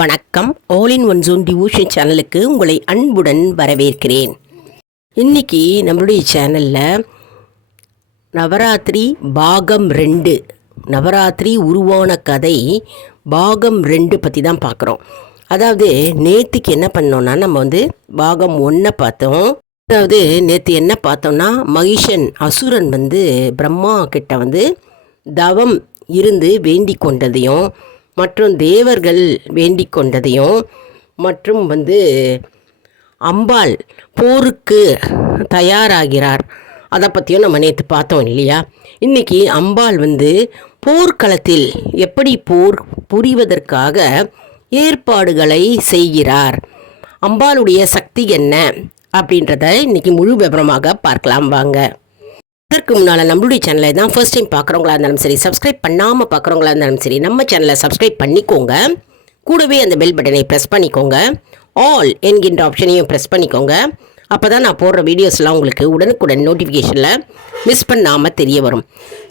வணக்கம். All in one zone devotion சேனலுக்கு உங்களை அன்புடன் வரவேற்கிறேன். இன்றைக்கி நம்மளுடைய சேனலில் நவராத்திரி பாகம் 2 நவராத்திரி உருவான கதை பாகம் 2 பற்றி தான் பார்க்குறோம். அதாவது நேற்றுக்கு என்ன பண்ணோன்னா நம்ம பாகம் 1 பார்த்தோம். அதாவது நேற்று என்ன பார்த்தோம்னா மகிஷன் அசுரன் பிரம்மா கிட்ட தவம் இருந்து வேண்டிக் கொண்டதையும் மற்றும் தேவர்கள் வேண்டிக் கொண்டதையும் மற்றும் அம்பாள் போருக்கு தயாராகிறார் அதை பற்றியும் நம்ம நேற்று பார்த்தோம் இல்லையா. இன்றைக்கி அம்பாள் போர்க்களத்தில் எப்படி போர் புரிவதற்காக ஏற்பாடுகளை செய்கிறார், அம்பாளுடைய சக்தி என்ன அப்படின்றத இன்றைக்கி முழு விவரமாக பார்க்கலாம் வாங்க. அதற்கு முன்னால் நம்மளுடைய சேனலை தான் ஃபர்ஸ்ட் டைம் பார்க்குறவங்களா இருந்தாலும் சரி, சப்ஸ்கிரைப் பண்ணாமல் பார்க்குறவங்களா இருந்தாலும் சரி, நம்ம சேனலை சப்ஸ்கிரைப் பண்ணிக்கோங்க. கூடவே அந்த பெல் பட்டனை ப்ரெஸ் பண்ணிக்கோங்க. ஆல் என்கின்ற ஆப்ஷனையும் ப்ரெஸ் பண்ணிக்கோங்க. அப்போ தான் நான் போடுற வீடியோஸ்லாம் உங்களுக்கு உடனுக்குடன் நோட்டிஃபிகேஷனில் மிஸ் பண்ணாமல் தெரிய வரும்.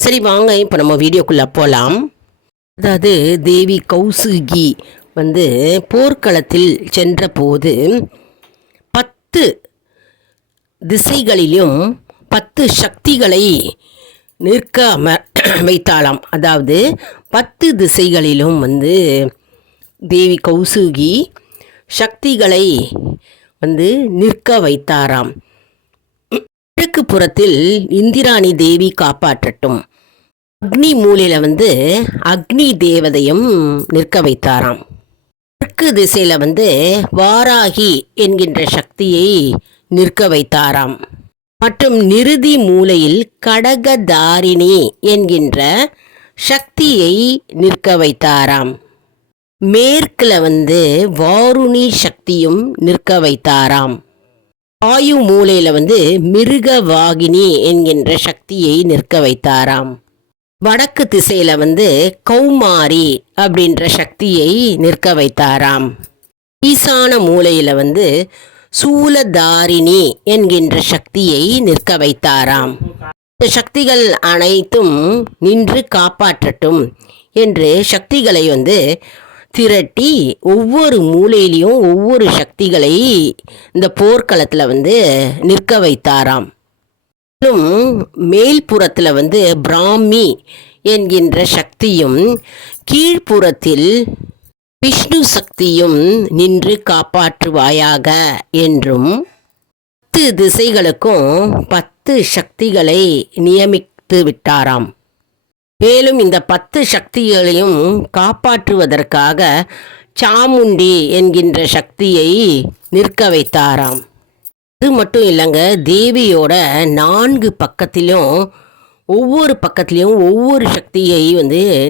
சரி வாங்க, இப்போ நம்ம வீடியோக்குள்ளே போகலாம். அதாவது தேவி கௌசுகி போர்க்களத்தில் சென்ற போது 10 திசைகளிலும் 10 சக்திகளை நிற்க வைத்தாளாம். அதாவது 10 திசைகளிலும் தேவி கௌசுகி சக்திகளை நிற்க வைத்தாராம். கிழக்கு புறத்தில் இந்திராணி தேவி காப்பாற்றட்டும், அக்னி மூலையில் அக்னி தேவதையும் நிற்க வைத்தாராம். தெற்கு திசையில் வாராகி என்கின்ற சக்தியை நிற்க வைத்தாராம். மற்றும் நிருதி மூலையில் கடகதாரிணி என்கின்ற சக்தியை நிற்க வைத்தாராம். மேற்கில் வாருணி சக்தியும் நிற்க வைத்தாராம். வாயு மூலையில் மிருகவாகினி என்கின்ற சக்தியை நிற்க வைத்தாராம். வடக்கு திசையில் கௌமாரி அப்படின்ற சக்தியை நிற்க வைத்தாராம். ஈசான மூலையில் சூலதாரிணி என்கின்ற சக்தியை நிற்க வைத்தாராம். இந்த சக்திகள் அனைத்தும் நின்று காப்பாற்றட்டும் என்று சக்திகளை திரட்டி ஒவ்வொரு மூலையிலையும் ஒவ்வொரு சக்திகளை இந்த போர்க்களத்தில் நிற்க வைத்தாராம். மேல்புறத்தில் பிராமி என்கின்ற சக்தியும் கீழ்ப்புறத்தில் விஷ்ணு சக்தியும் நின்று காப்பாற்றுவாயாக என்றும் 10 திசைகளுக்கும் 10 சக்திகளை நியமித்து விட்டாராம். மேலும் இந்த 10 சக்திகளையும் காப்பாற்றுவதற்காக சாமுண்டி என்கின்ற சக்தியை நிற்க வைத்தாராம். அது மட்டும் இல்லைங்க, தேவியோட 4 பக்கத்திலும் ஒவ்வொரு பக்கத்திலையும் ஒவ்வொரு சக்தியை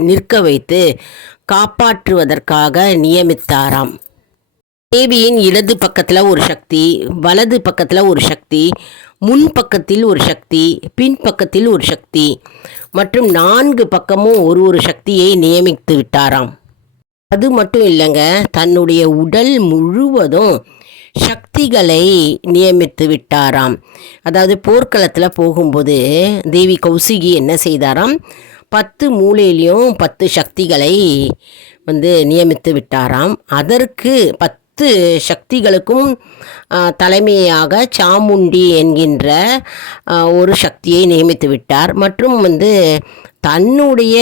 நிற்க வைத்து காப்பாற்றுவதற்காக நியமித்தாராம். தேவியின் இடது பக்கத்தில் ஒரு சக்தி, வலது பக்கத்தில் ஒரு சக்தி, முன் பக்கத்தில் ஒரு சக்தி, பின்பக்கத்தில் ஒரு சக்தி மற்றும் 4 பக்கமும் ஒரு சக்தியை நியமித்து விட்டாராம். அது மட்டும் இல்லைங்க, தன்னுடைய உடல் முழுவதும் சக்திகளை நியமித்து விட்டாராம். அதாவது போர்க்களத்தில் போகும்போது தேவி கௌசிகி என்ன செய்தாராம், 10 மூலையிலையும் 10 சக்திகளை நியமித்து விட்டாராம். அதற்கு 10 சக்திகளுக்கும் தலைமையாக சாமுண்டி என்கின்ற ஒரு சக்தியை நியமித்து விட்டார். மற்றும் தன்னுடைய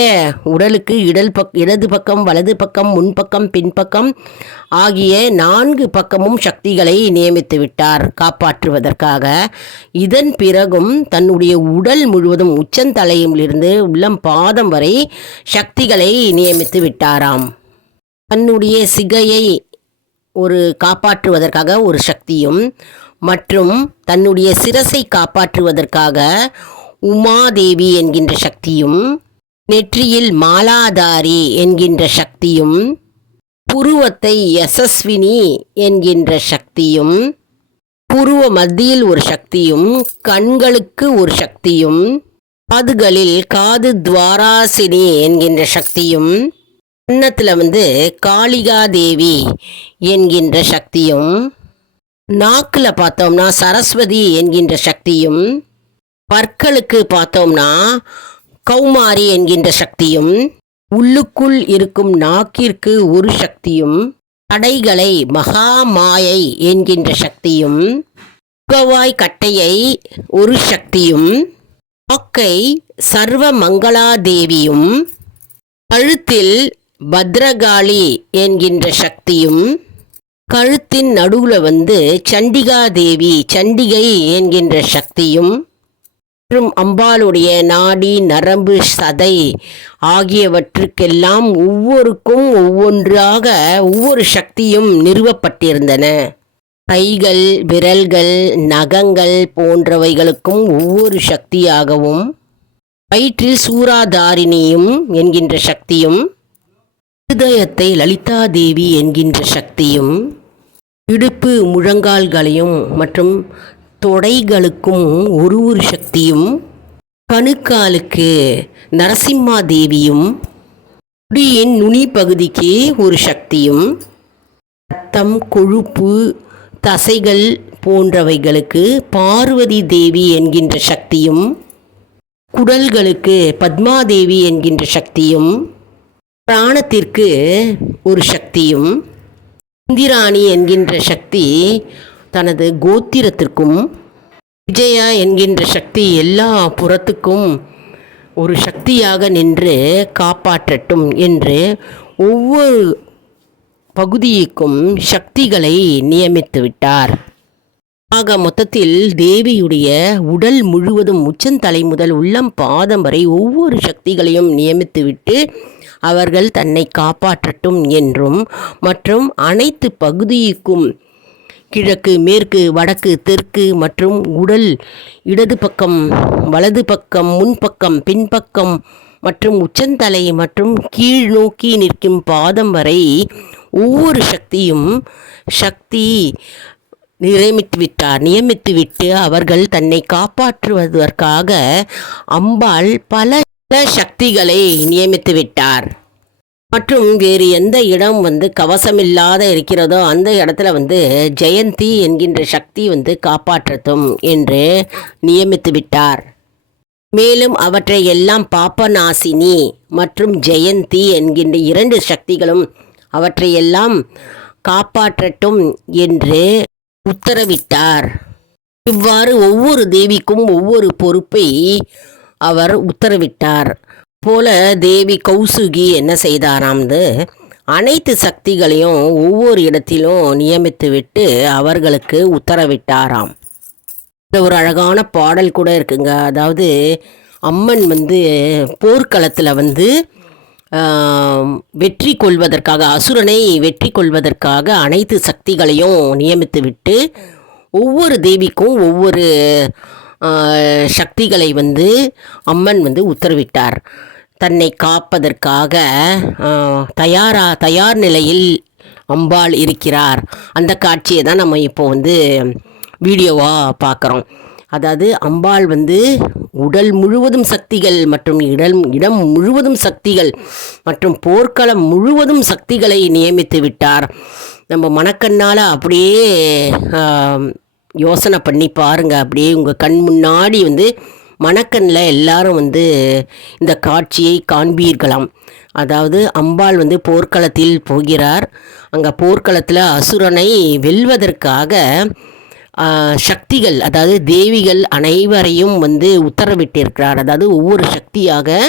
உடலுக்கு இடது பக்கம், வலது பக்கம், முன்பக்கம், பின்பக்கம் ஆகிய 4 பக்கமும் சக்திகளை நியமித்து விட்டார் காப்பாற்றுவதற்காக. இதன் பிறகும் தன்னுடைய உடல் முழுவதும் உச்சந்தலையிலிருந்து உள்ளம் பாதம் வரை சக்திகளை நியமித்து விட்டாராம். தன்னுடைய சிகையை காப்பாற்றுவதற்காக ஒரு சக்தியும் மற்றும் தன்னுடைய சிரசை காப்பாற்றுவதற்காக உமாதேவி என்கின்ற சக்தியும், நெற்றியில் மாலாதாரி என்கின்ற சக்தியும், புருவத்தை யசஸ்வினி என்கின்ற சக்தியும், புருவ மத்தியில் ஒரு சக்தியும், கண்களுக்கு ஒரு சக்தியும், காதுகளில் காது துவாராசினி என்கின்ற சக்தியும், கன்னத்தில் காளிகாதேவி என்கின்ற சக்தியும், நாக்கில் பார்த்தோம்னா சரஸ்வதி என்கின்ற சக்தியும், பற்களுக்கு பார்த்தோம்னா கௌமாரி என்கின்ற சக்தியும், உள்ளுக்குள் இருக்கும் நாக்கிற்கு ஒரு சக்தியும், தடைகளை மகாமாயை என்கின்ற சக்தியும், முகவாய் கட்டையை ஒரு சக்தியும், வாக்கை சர்வ மங்களாதேவியும், கழுத்தில் பத்ரகாளி என்கின்ற சக்தியும், கழுத்தின் நடுவில் சண்டிகா தேவி சண்டிகை என்கின்ற சக்தியும், மற்றும் அம்பாளுடைய நாடி நரம்பு சதை ஆகியவற்றுக்கெல்லாம் ஒவ்வொருக்கும் ஒவ்வொன்றாக ஒவ்வொரு சக்தியும் நிறுவப்பட்டிருந்தன. கைகள், விரல்கள், நகங்கள் போன்றவைகளுக்கும் ஒவ்வொரு சக்தியாகவும், வயிற்றில் சூராதாரிணியும் என்கின்ற சக்தியும், ஹிருதயத்தை லலிதா தேவி என்கின்ற சக்தியும், இடுப்பு முழங்கால்களையும் மற்றும் தொடைகளுக்கும் ஒரு சக்தியும், கணுக்காலுக்கு நரசிம்மா தேவியும், முடியின் நுனி பகுதிக்கு ஒரு சக்தியும், ரத்தம், கொழுப்பு, தசைகள் போன்றவைகளுக்கு பார்வதி தேவி என்கின்ற சக்தியும், குடல்களுக்கு பத்மாதேவி என்கின்ற சக்தியும், பிராணத்திற்கு ஒரு சக்தியும், இந்திராணி என்கின்ற சக்தி தனது கோத்திரத்திற்கும், விஜயா என்கின்ற சக்தி எல்லா புறத்துக்கும் ஒரு சக்தியாக நின்று காப்பாற்றட்டும் என்று ஒவ்வொரு பகுதிக்கும் சக்திகளை நியமித்து விட்டார். ஆக மொத்தத்தில் தேவியுடைய உடல் முழுவதும் உச்சந்தலை முதல் உள்ளம் பாதம் வரை ஒவ்வொரு சக்திகளையும் நியமித்துவிட்டு அவர்கள் தன்னை காப்பாற்றட்டும் என்றும், மற்றும் அனைத்து பகுதிக்கும் கிழக்கு, மேற்கு, வடக்கு, தெற்கு மற்றும் உடல் இடது பக்கம், வலது பக்கம், முன்பக்கம், பின்பக்கம் மற்றும் உச்சந்தலை மற்றும் கீழ் நோக்கி நிற்கும் பாதம் வரை ஒவ்வொரு சக்தியும் சக்தி நியமித்துவிட்டு அவர்கள் தன்னை காப்பாற்றுவதற்காக அம்பாள் பல சக்திகளை நியமித்து விட்டார். மற்றும் வேறு எந்த இடம் கவசமில்லாத இருக்கிறதோ அந்த இடத்துல ஜெயந்தி என்கின்ற சக்தி காப்பாற்றட்டும் என்று நியமித்து விட்டார். மேலும் அவற்றை எல்லாம் பாப்பநாசினி மற்றும் ஜெயந்தி என்கின்ற 2 சக்திகளும் அவற்றையெல்லாம் காப்பாற்றட்டும் என்று உத்தரவிட்டார். இவ்வாறு ஒவ்வொரு தேவிக்கும் ஒவ்வொரு பொறுப்பை அவர் உத்தரவிட்டார். போல தேவி கௌசுகி என்ன செய்தாராம்னு அனைத்து சக்திகளையும் ஒவ்வொரு இடத்திலும் நியமித்துவிட்டு அவர்களுக்கு உத்தரவிட்டாராம். இந்த ஒரு அழகான பாடல் கூட இருக்குங்க. அதாவது அம்மன் போர்க்களத்தில் வெற்றி கொள்வதற்காக, அசுரனை வெற்றி கொள்வதற்காக அனைத்து சக்திகளையும் நியமித்துவிட்டு ஒவ்வொரு தேவிக்கும் ஒவ்வொரு சக்திகளை அம்மன் உத்தரவிட்டார். தன்னை காப்பதற்காக தயார் நிலையில் அம்பாள் இருக்கிறார். அந்த காட்சியை தான் நம்ம இப்போ வீடியோவாக பார்க்குறோம். அதாவது அம்பாள் உடல் முழுவதும் சக்திகள் மற்றும் இடம் முழுவதும் சக்திகள் மற்றும் போர்க்களம் முழுவதும் சக்திகளை நியமித்து விட்டார். நம்ம மனக்கண்ணால் அப்படியே யோசனை பண்ணி பாருங்கள். அப்படியே உங்கள் கண் முன்னாடி மனக்கண்ணில் எல்லாரும் இந்த காட்சியை காண்பீர்களாம். அதாவது அம்பாள் போர்க்களத்தில் போகிறார். அங்கே போர்க்களத்தில் அசுரனை வெல்வதற்காக சக்திகள், அதாவது தேவிகள் அனைவரையும் உத்தரவிட்டிருக்கிறார். அதாவது ஒவ்வொரு சக்தியாக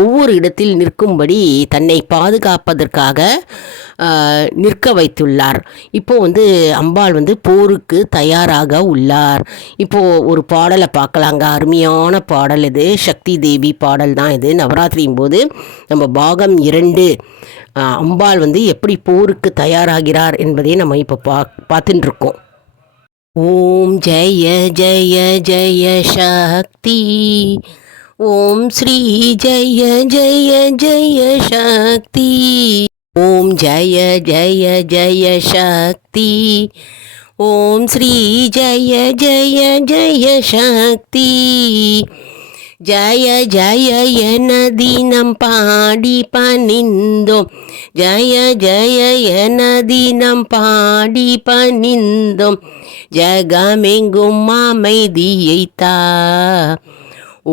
ஒவ்வொரு இடத்தில் நிற்கும்படி தன்னை பாதுகாப்பதற்காக நிற்க வைத்துள்ளார். இப்போது அம்பாள் போருக்கு தயாராக உள்ளார். இப்போது ஒரு பாடலை பார்க்கலாங்க. அருமையான பாடல் இது. சக்தி தேவி பாடல் தான் இது. நவராத்திரியின் போது நம்ம பாகம் 2 அம்பாள் எப்படி போருக்கு தயாராகிறார் என்பதை நம்ம இப்போ பார்த்துட்டு இருக்கோம். ஓம் ஜெய ஜெய ஜெய சக்தி, ஓம் ஸ்ரீ ஜெய ஜெய ஜெய சக்தி, ஓம் ஜெய ஜெய ஜெய சக்தி, ஓம் ஸ்ரீ ஜெய ஜெய ஜெய சக்தி. ஜய ஜய என தினம் பாடி பணிந்தோம், ஜய ஜய என தினம் பாடி பணிந்தோம், ஜகமெங்கும் அமைதியைத்தா.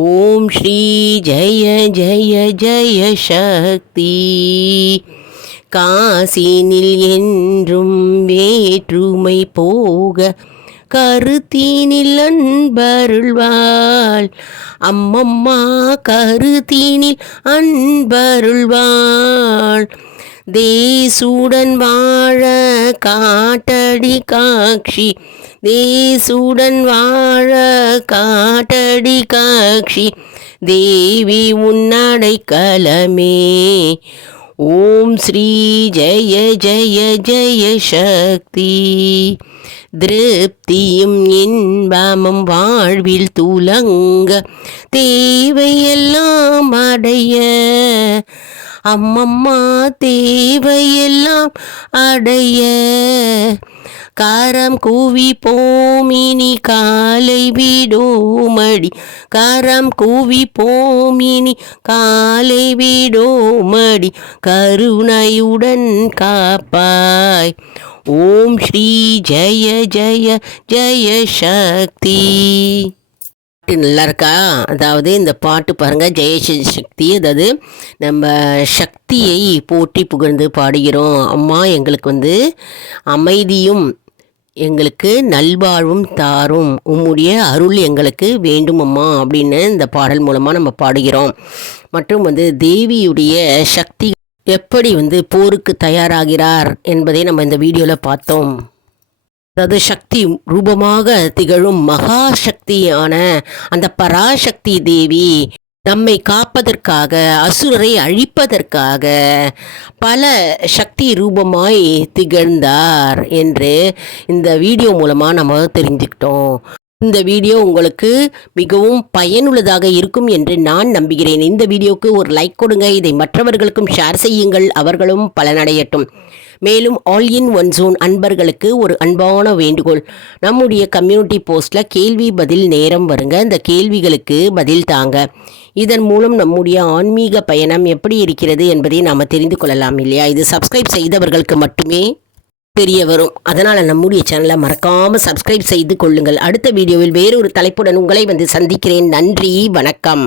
ஓம் ஸ்ரீ ஜய ஜய ஜய சக்தி. காசினில் என்றும் வேற்றுமை போக கருத்தினில் அன்பருள்வாள். அம்மம்மா கருத்தினில் அன்பருள்வாள். தேசுடன் வாழ காட்டடி காட்சி, தேசுடன் வாழ காட்டடி காட்சி, தேவி உன்னடைக்கலமே. ஓம் ஸ்ரீ ஜெய ஜெய ஜெய சக்தி. திருப்தியும் இன்பமும் வாழ்வில் துலங்க தேவையெல்லாம் அடைய. அம்மம்மா தேவையெல்லாம் அடைய. கரம் கூவி போமினி காலை விடோமடி, கரம் கூவி போமினி காலை விடோமடி, கருணையுடன் காப்பாய். ஓம் ஸ்ரீ ஜெய ஜெய ஜெய சக்தி. நல்லா இருக்கா? அதாவது இந்த பாட்டு பாருங்க, ஜெய சக்தி, அதாவது நம்ம சக்தியை போற்றி புகழ்ந்து பாடுகிறோம். அம்மா எங்களுக்கு அமைதியும் எங்களுக்கு நல்வாழ்வும் தாரும், உம்முடைய அருள் எங்களுக்கு வேண்டும் அம்மா அப்படின்னு இந்த பாடல் மூலமாக நம்ம பாடுகிறோம். மற்றும் தேவியுடைய சக்தி எப்படி போருக்கு தயாராகிறார் என்பதை நம்ம இந்த வீடியோவில் பார்த்தோம். அதாவது சக்தி ரூபமாக திகழும் மகா சக்தியான அந்த பராசக்தி தேவி நம்மை காப்பதற்காக, அசுரரை அழிப்பதற்காக பல சக்தி ரூபமாய் திகழ்ந்தார் என்று இந்த வீடியோ மூலமாக நம்ம தெரிஞ்சுக்கிட்டோம். இந்த வீடியோ உங்களுக்கு மிகவும் பயனுள்ளதாக இருக்கும் என்று நான் நம்புகிறேன். இந்த வீடியோவுக்கு ஒரு லைக் கொடுங்க, இதை மற்றவர்களுக்கும் ஷேர் செய்யுங்கள், அவர்களும் பலனடையட்டும். மேலும் ஆல் இன் ஒன் ஜோன் அன்பர்களுக்கு ஒரு அன்பான வேண்டுகோள், நம்முடைய கம்யூனிட்டி போஸ்ட்டில் கேள்வி பதில் நேரம் வருங்க, இந்த கேள்விகளுக்கு பதில் தாங்க. இதன் மூலம் நம்முடைய ஆன்மீக பயணம் எப்படி இருக்கிறது என்பதை நாம் தெரிந்து கொள்ளலாம் இல்லையா? இது சப்ஸ்கிரைப் செய்தவர்களுக்கு மட்டுமே தெரிய வரும். அதனால் நம்முடைய சேனலை மறக்காமல் சப்ஸ்கிரைப் செய்து கொள்ளுங்கள். அடுத்த வீடியோவில் வேறொரு தலைப்புடன் உங்களை சந்திக்கிறேன். நன்றி, வணக்கம்.